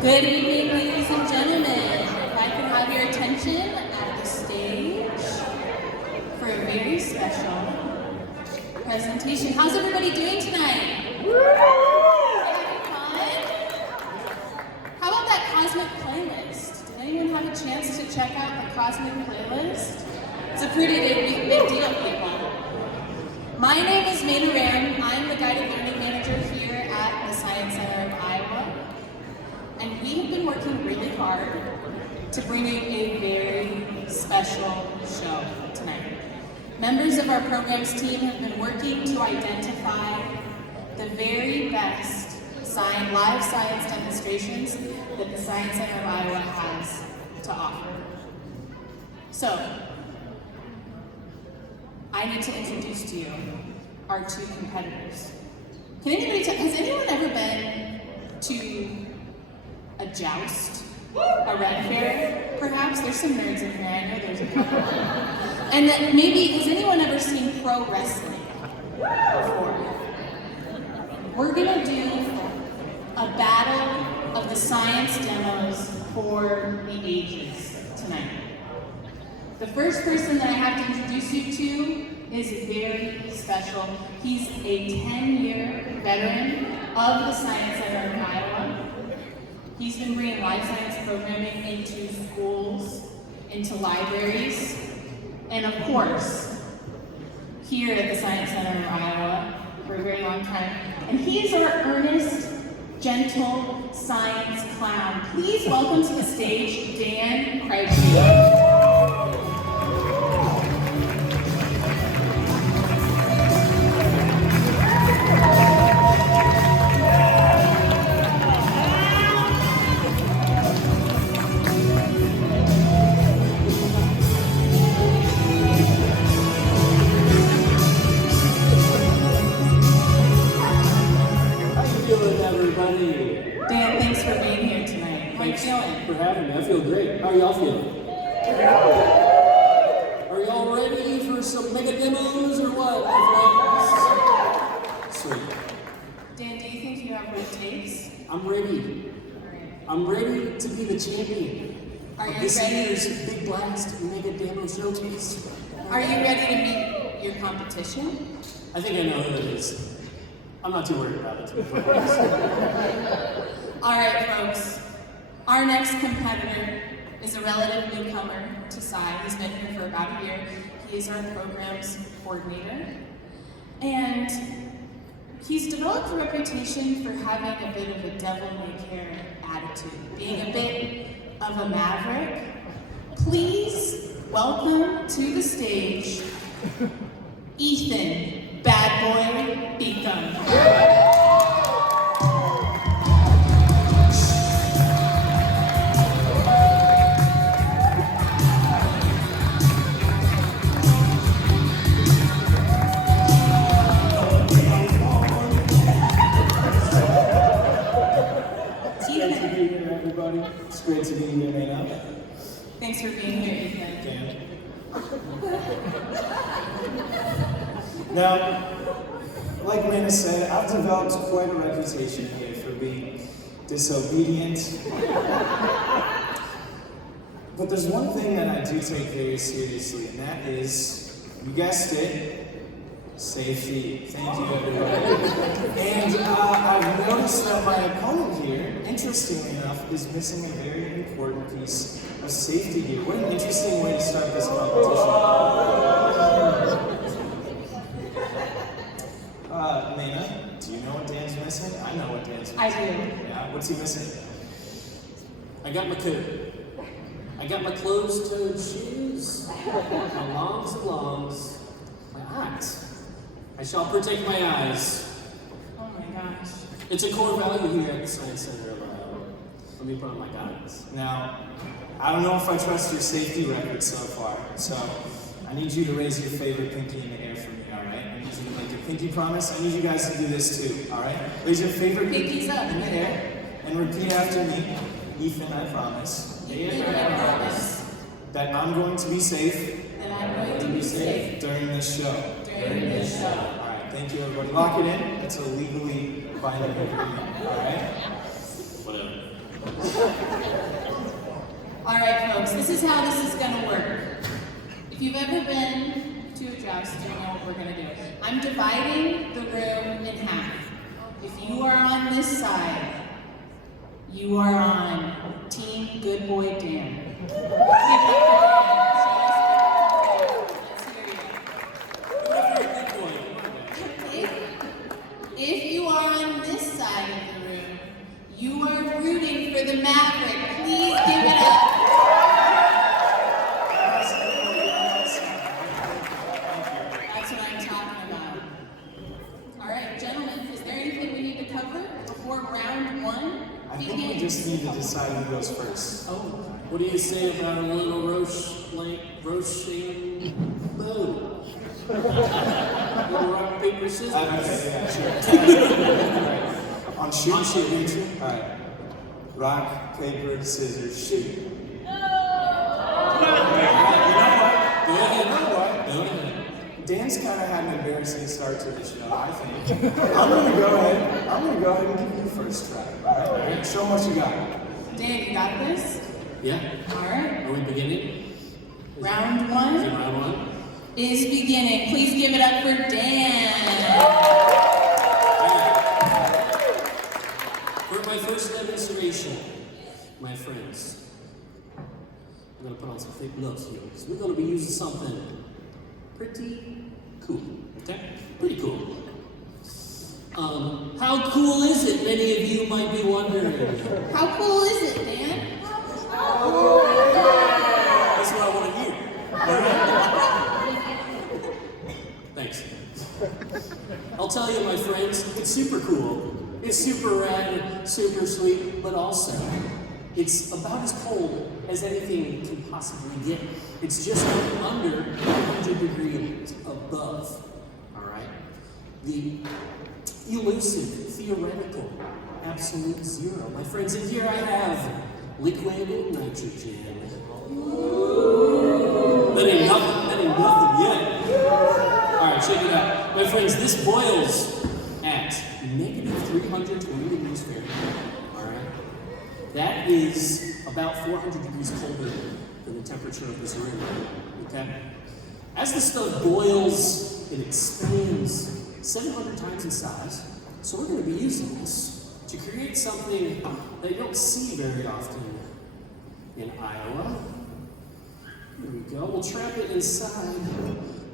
Good evening, ladies and gentlemen. If I could have your attention at the stage for a very special presentation. How's everybody doing tonight? Having fun? How about that cosmic playlist? Did anyone have a chance to check out the cosmic playlist? It's a pretty big deal, people. My name is Mega Demo. I'm the Guided Learning Manager here at the Science Center of Iowa. And we have been working really hard to bring you a very special show tonight. Members of our programs team have been working to identify the very best live science demonstrations that the Science Center of Iowa has to offer. So, I need to introduce to you our two competitors. Has anyone ever been to a joust? A red fair, perhaps? There's some nerds in here, I know there's a couple. And then maybe, has anyone ever seen pro wrestling before? We're gonna do a battle of the science demos for the ages tonight. The first person that I have to introduce you to is very special. He's a 10-year veteran of the Science Center of Iowa. He's been bringing life science programming into schools, into libraries, and of course, here at the Science Center of Iowa for a very long time. And he is our earnest, gentle science clown. Please welcome to the stage, Dan Crouchy. Dan, thanks for being here tonight. How are you feeling? For having me. I feel great. How are y'all feeling? Are y'all ready for some mega demos or what, my friends? Sweet. Dan, do you think you have what it takes? I'm ready. I'm ready to be the champion Are of you this ready? year's Big Blast Mega Demo Showcase. Are you ready to meet your competition? I think I know who it is. I'm not too worried about it, to be honest. All right, folks. Our next competitor is a relative newcomer to SCI. He's been here for about a year. He is our programs coordinator. And he's developed a reputation for having a bit of a devil-may-care attitude, being a bit of a maverick. Please welcome to the stage, Ethan, Bad Boy Beacom. Everybody. It's great to be here right now. Thanks for being here, Ethan. Dan. Now, like Lena said, I've developed quite a reputation here for being disobedient. But there's one thing that I do take very seriously, and that is, you guessed it, safety. Thank you, everybody. And I've noticed that my opponent here, interestingly enough, is missing a very important piece of safety gear. What an interesting way to start this competition. Lena, do you know what Dan's missing? I know what Dan's missing. I do. Yeah, what's he missing? I got my coat. I got my closed-toed shoes, my longs, my eyes. I shall protect my eyes. Oh my gosh. It's a core value here at the Science Center of Iowa. Let me put on my goggles. Now, I don't know if I trust your safety record so far, so I need you to raise your favorite pinky in the air for me, all right? I need you to make a pinky promise. I need you guys to do this too, all right? Raise your favorite pinky up in the air and repeat after me. Ethan, I promise. Ethan, I promise. That I'm going to be safe. That I'm going to be safe during this show. during this show. All right, thank you, everybody. Lock it in. It's a legally binding agreement. All right. Whatever. boys. This is how this is gonna work. If you've ever been to a joust, you know what we're gonna do. I'm dividing the room in half. If you are on this side, you are on Team Good Boy Dan. If you are on this side of the room, you are rooting for the Maverick. Please give it up. That's what I'm talking about. All right, gentlemen, is there anything we need to cover before round one? I think we just need to decide who goes first. Oh, what do you say about a little Roche-sham bow? Little rock, paper, scissors? Okay, yeah, sure. On shoot. Alright. Rock, paper, scissors, shoot. You know what? Dan's kind of had an embarrassing start to the show, I think. I'm gonna go ahead and give you the first try. Alright? Show them what you got. Dan, you got this? Yeah. All right. Are we beginning? Round Is it one round one? is beginning. Please give it up for Dan. For my first demonstration, my friends, I'm going to put on some fake gloves here because we're going to be using something pretty cool. Okay? Pretty cool. How cool is it? Many of you might be wondering. How cool is it, Dan? That's what I want to hear. Thanks. I'll tell you, my friends, it's super cool. It's super rad, super sweet, but also, it's about as cold as anything can possibly get. It's just under 100 degrees above, all right? The elusive, theoretical, absolute zero. My friends, and here I have liquid nitrogen. That ain't nothing yet. All right, check it out. My friends, this boils at -320 degrees Fahrenheit, all right? That is about 400 degrees colder than the temperature of this room, okay? As the stuff boils, it expands 700 times in size, so we're going to be using this to create something that you don't see very often in Iowa. Here we go. We'll trap it inside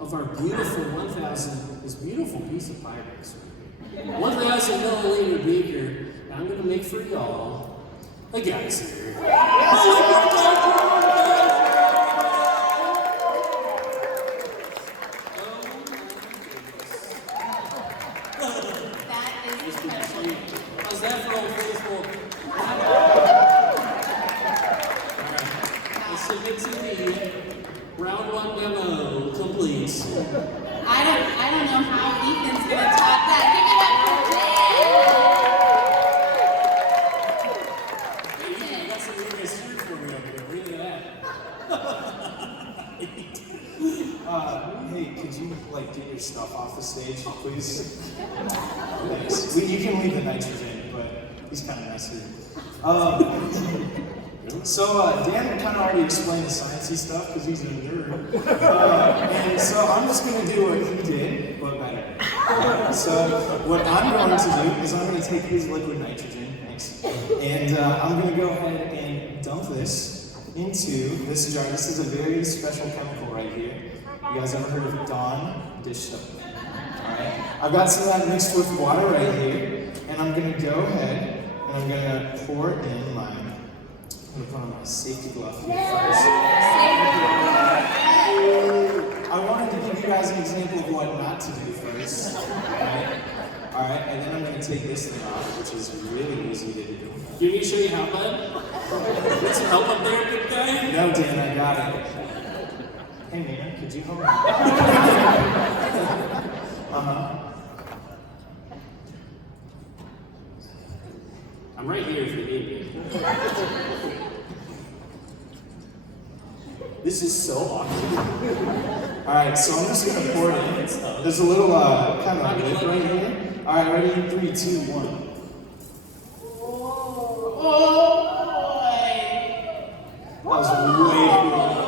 of our beautiful 1,000, this beautiful piece of Pyrex. 1,000 milliliter beaker. And I'm going to make for y'all a geyser. That is special. How's that for old faithful? Alright, let's submit to me. Round one demo complete. I don't know how Ethan's gonna top that. Give it up for Dan. Hey, Ethan, I got some really nice shirt for me over there. Look at Hey, could you get your stuff off the stage, please? Thanks. You can leave the nitrogen, but he's kind of messy. Dan kind of already explained the sciencey stuff because he's a nerd. And so I'm just going to do what he did, but better. So what I'm going to do is I'm going to take his liquid nitrogen, thanks, and I'm going to go ahead and dump this into this jar. This is a very special chemical right here. You guys ever heard of Dawn dish soap? Alright. I've got some of that mixed with water right here, and I'm going to go ahead and I'm going to pour it in my, I'm going to put on my safety glove here first. I wanted to give you guys an example of what not to do first. Alright, and then I'm going to take this thing off, which is really easy to do. you need to show you how, bud? Need some help up there, big guy? No, Dan, I got it. Hey, man, could you help me? I'm right here if you need me. This is so awkward. Alright, so I'm just gonna pour it in. There's a little kind of lip right here. Alright, ready? 3, 2, 1. Oh boy! was way cooler.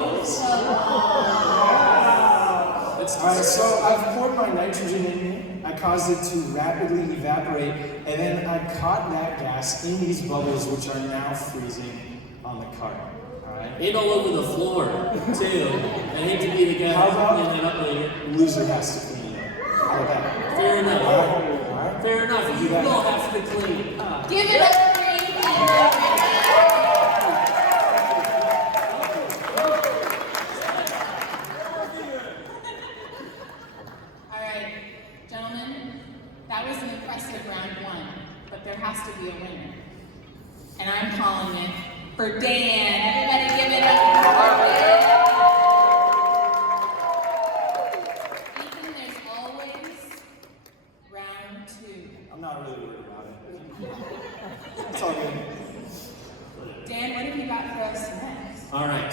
Alright, so I've poured my nitrogen in here. I caused it to rapidly evaporate, and then I caught that gas in these bubbles, which are now freezing on the cart. Alright? And all over the floor, too. I hate to be the guy How about cleaning it up later. loser has to clean it up? How about that? Fair enough. Alright? Fair enough. You will have to clean. Give it up, Green. All right, gentlemen, that was an impressive round one, but there has to be a winner. And I'm calling it for Dan. Everybody give it up for Dan. Ethan, there's always round two. I'm not really worried about it. It's all good. Dan, what have you got for us next? All right,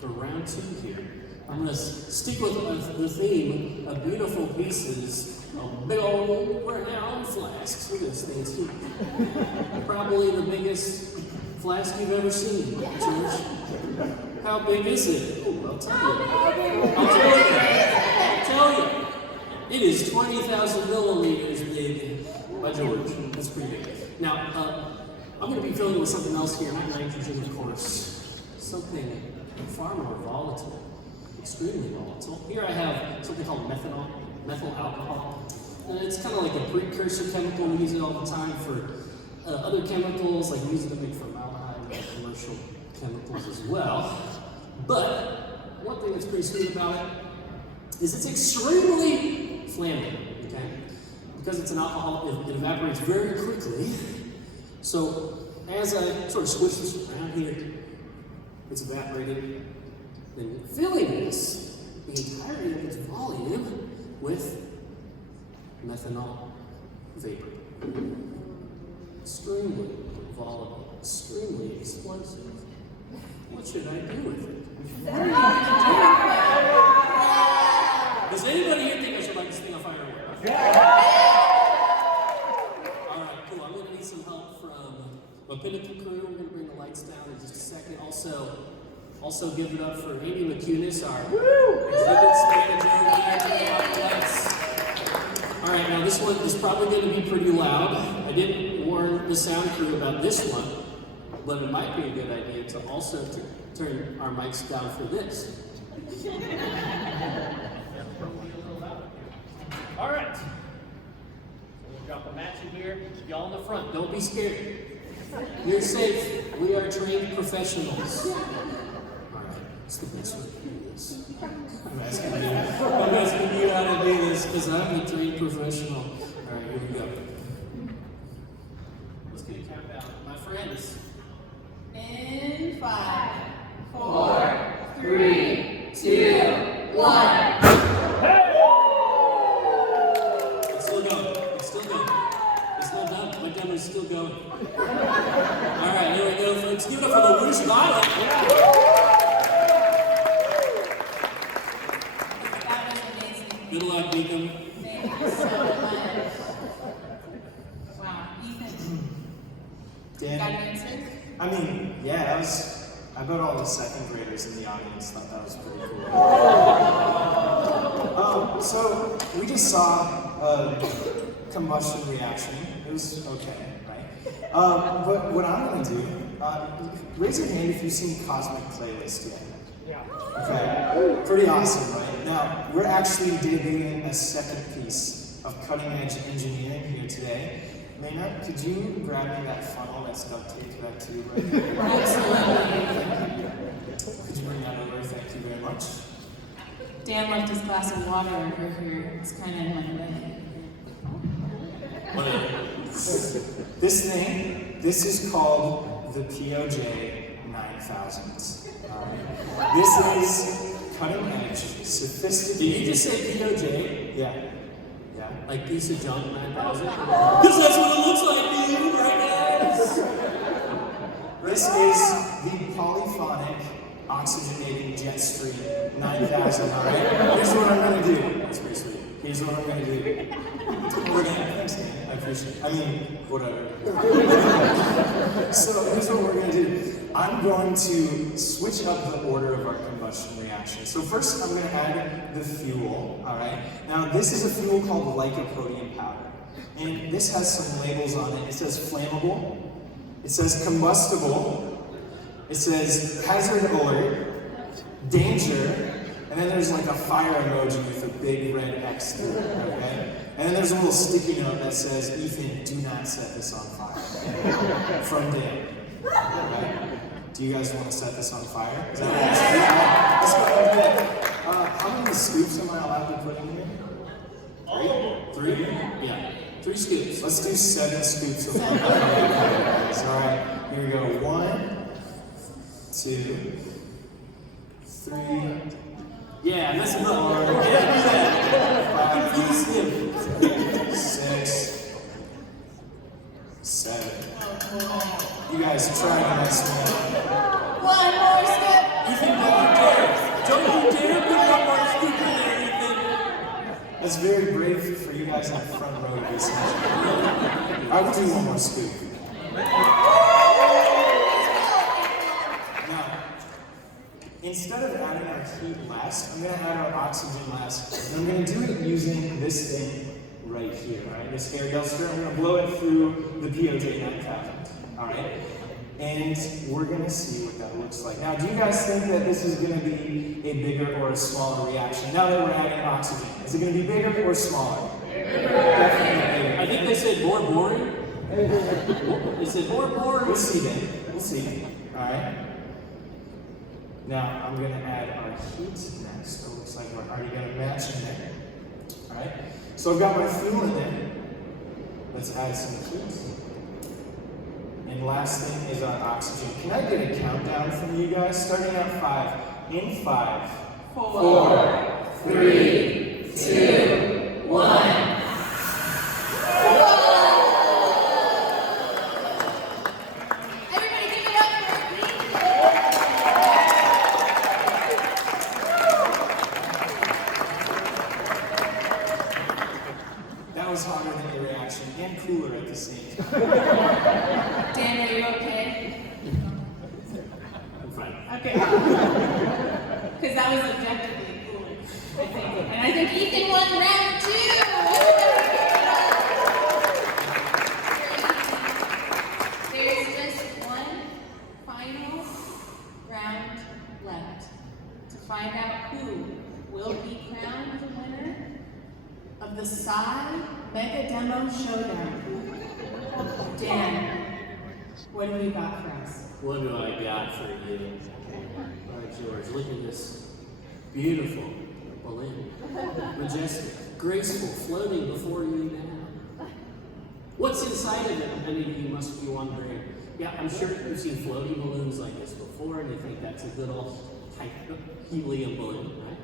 for round two here, I'm going to stick with the theme of beautiful pieces of big old renowned flasks. Look at this thing, it's huge. Probably the biggest flask you've ever seen, George. How big is it? Oh, I'll tell you. I'll tell you. It is 20,000 milliliters big by George. That's pretty big. Now, I'm going to be filling with something else here, not nitrogen, of course. Something far more volatile, extremely volatile. Here I have something called methanol, methyl alcohol. And it's kind of like a precursor chemical. We use it all the time for other chemicals, like we use it to make formaldehyde and commercial chemicals as well. But one thing that's pretty sweet about it is it's extremely flammable, okay? Because it's an alcohol, it evaporates very quickly. So as I sort of switch this around here, it's evaporated, then filling this, the entirety of its volume, with methanol vapor. Extremely volatile, extremely explosive. What should I do with it? Does anybody here think I should light this thing on fire or what? Alright, cool. I'm going to need some help from my Pinnacle crew. We're going to bring the lights down in just a second. Also give it up for Amy McCunis, our exhibits manager. Alright, now this one is probably going to be pretty loud. I didn't warn the sound crew about this one, but it might be a good idea to also turn our mics down for this. Alright. We'll drop a match in here. Y'all in the front, don't be scared. You're safe. We are trained professionals. Alright, what's the best way to do this? I'm asking you how to do this because I'm a trained professional. Alright, here we go. Let's get a countdown. My friends. In 5, 4, 3, 2, 1. It's still going. It's still going. It's not done. My demo's still going. Alright, here we go, folks. Give it up for the Woosh Violet. That was amazing. Good luck, Deacon. Thank you so much. Wow, Ethan, got an Dan, answer? I mean, yeah, that was. I bet all the second graders in the audience thought that was pretty cool. So we just saw a combustion reaction. It was okay, right? But what I'm gonna do, raise your hand if you've seen Cosmic Playlist yet. Yeah. Okay. Pretty awesome, right? Now we're actually debuting a second piece of cutting-edge engineering here today. Maynard, could you grab me that funnel that's duct taped to that tube right there? Absolutely. Could you bring that over? Thank you very much. Dan left his glass of water over here. It's kind of in my way. This thing, this is called the POJ 9000. This is cutting edge, sophisticated. Did you just say POJ? Yeah. Yeah. Like piece of junk 9,000? Because that's what it looks like, dude, right, guys? This is the polyphonic oxygenating jet stream 9000, alright? Here's what I'm gonna do. That's pretty sweet. Here's what I'm gonna do. We're gonna, thanks, Dan. I appreciate it. I mean, whatever. So here's what we're gonna do. I'm going to switch up the order of our combustion reaction. So first I'm going to add the fuel, all right? Now this is a fuel called lycopodium powder. And this has some labels on it. It says flammable, it says combustible, it says hazard alert, danger, and then there's like a fire emoji with a big red X through it, okay? And then there's a little sticky note that says, Ethan, do not set this on fire. From Dan. Okay? Do you guys want to set this on fire? Is that what you're saying? Let's go ahead. How many scoops am I allowed to put in here? Three? Yeah. 3 scoops. Let's do 7 scoops of fire. Alright, here we go. 1, 2, 3. Yeah, that's enough. Yeah, confuse him. 6, 7. You guys try the next one. One more step. Ethan, don't you dare put one more scoop in there, Ethan. That's very brave for you guys in the front row to be saying. I will do one more scoop. Now, instead of adding our heat last, I'm going to add our oxygen last. And I'm going to do it using this thing right here, all right? This air duster. I'm going to blow it through the POJ 9000, all right? And we're going to see what that looks like. Now, do you guys think that this is going to be a bigger or a smaller reaction? Now that we're adding oxygen, is it going to be bigger or smaller? Definitely bigger. I think they said more boring. They said more boring. We'll see then. We'll see. All right. Now, I'm going to add our heat next. So it looks like we're already going to match in there. All right. So I've got my fuel in there. Let's add some heat. And last thing is our oxygen. Can I get a countdown from you guys? Starting at 5. In 5, 4, 3, 2, 1. Everybody give it up for me. That was hotter than the reaction and cooler at the same time. Dan, are you okay? I'm fine. Okay. Because that was objectively cooler, I think. And I think Ethan won round 2. There's just one final round left to find out who will be crowned the winner of the SCI Mega Demo Showdown. Dan, what have you got for us? What do I got for you? All right, George, look at this beautiful balloon. Majestic, graceful, floating before you now. What's inside of it? Many of you must be wondering. Yeah, I'm sure you've seen floating balloons like this before, and you think that's a good old helium balloon, right?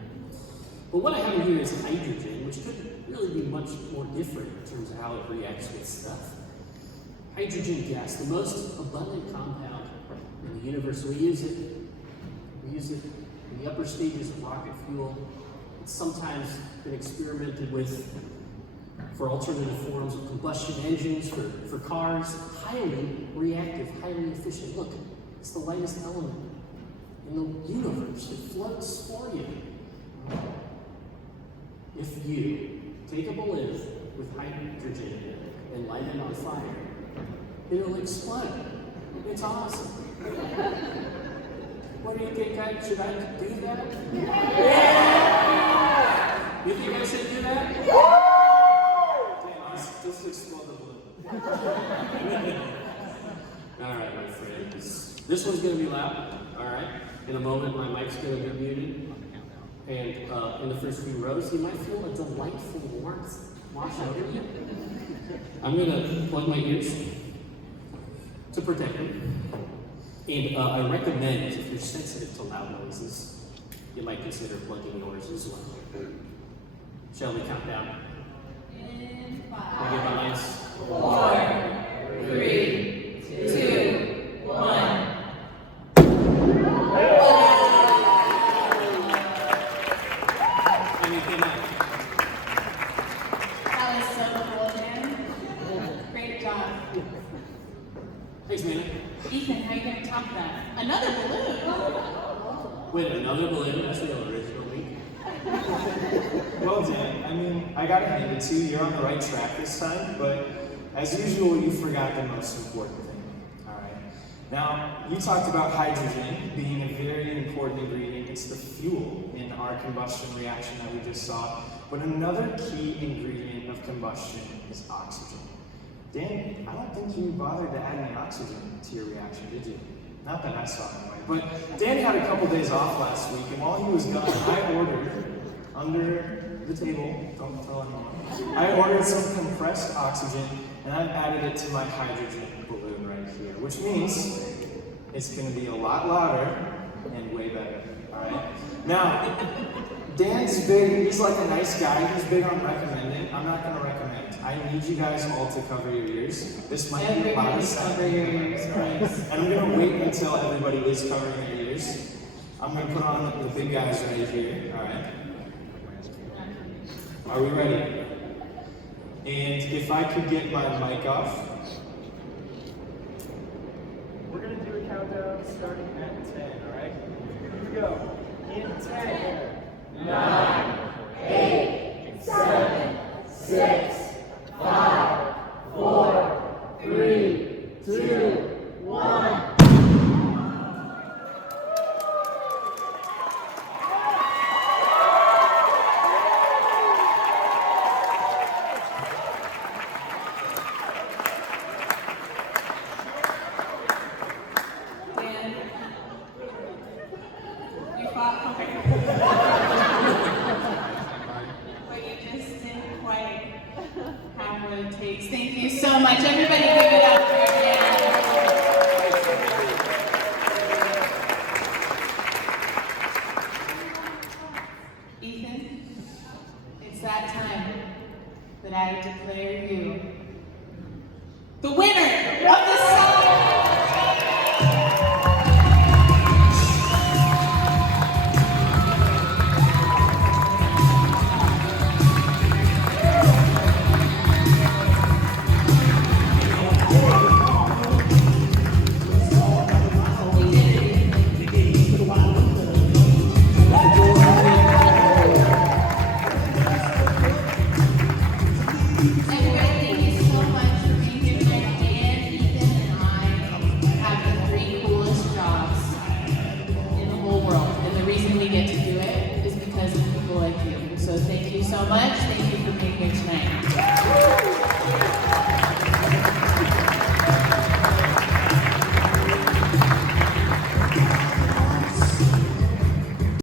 But what I have here is hydrogen, which could really be much more different in terms of how it reacts with stuff. Hydrogen gas, the most abundant compound in the universe. We use it in the upper stages of rocket fuel. It's sometimes been experimented with for alternative forms of combustion engines, for cars. Highly reactive, highly efficient. Look, it's the lightest element in the universe. It floats for you. If you take a balloon with hydrogen in it and light it on fire, it'll explode. It's awesome. What do you think? Should I do that? Yeah! You think I should do that? Damn, just explode the balloon. All right, my friends. This one's going to be loud. All right. In a moment, my mic's going to be muted. And in the first few rows, you might feel a delightful warmth wash over you. I'm going to plug my ears to protect them. And I recommend, if you're sensitive to loud noises, you might consider plugging yours as well. Shall we count down? In I'll give 5, my nice 4, 3, 2, 1. anything else. That was so cool, Dan. Great job. Thanks, man. Ethan, how are you going to top top that. Another balloon. Wait, another balloon? That's the original week. Well, Dan, I mean, I gotta hand it to you. You're on the right track this time, but as usual, you forgot the most important thing. All right. Now, you talked about hydrogen being a very important ingredient. It's the fuel in our combustion reaction that we just saw. But another key ingredient of combustion is oxygen. Dan, I don't think you bothered to add any oxygen to your reaction, did you? Not that I saw anyway. But Dan had a couple days off last week, and while he was gone, I ordered under the table, don't tell anyone, I ordered some compressed oxygen, and I've added it to my hydrogen balloon right here, which means it's going to be a lot louder and way better. All right. Now, Dan's big. He's like a nice guy. He's big on recommending. I'm not going to recommend. I need you guys all to cover your ears. This might be a lot of Cover your ears, please. and I'm going to wait until everybody is covering their ears. I'm going to put on the big guys right here. All right. Are we ready? And if I could get my mic off. We're going to do a countdown starting at 10, all right? Here we go. In 10, 9, 8, 7, 6, 5, 4, 3, 2, 1. Dan, you fought hard. But you just didn't quite have what it takes. Thank you so much, everybody.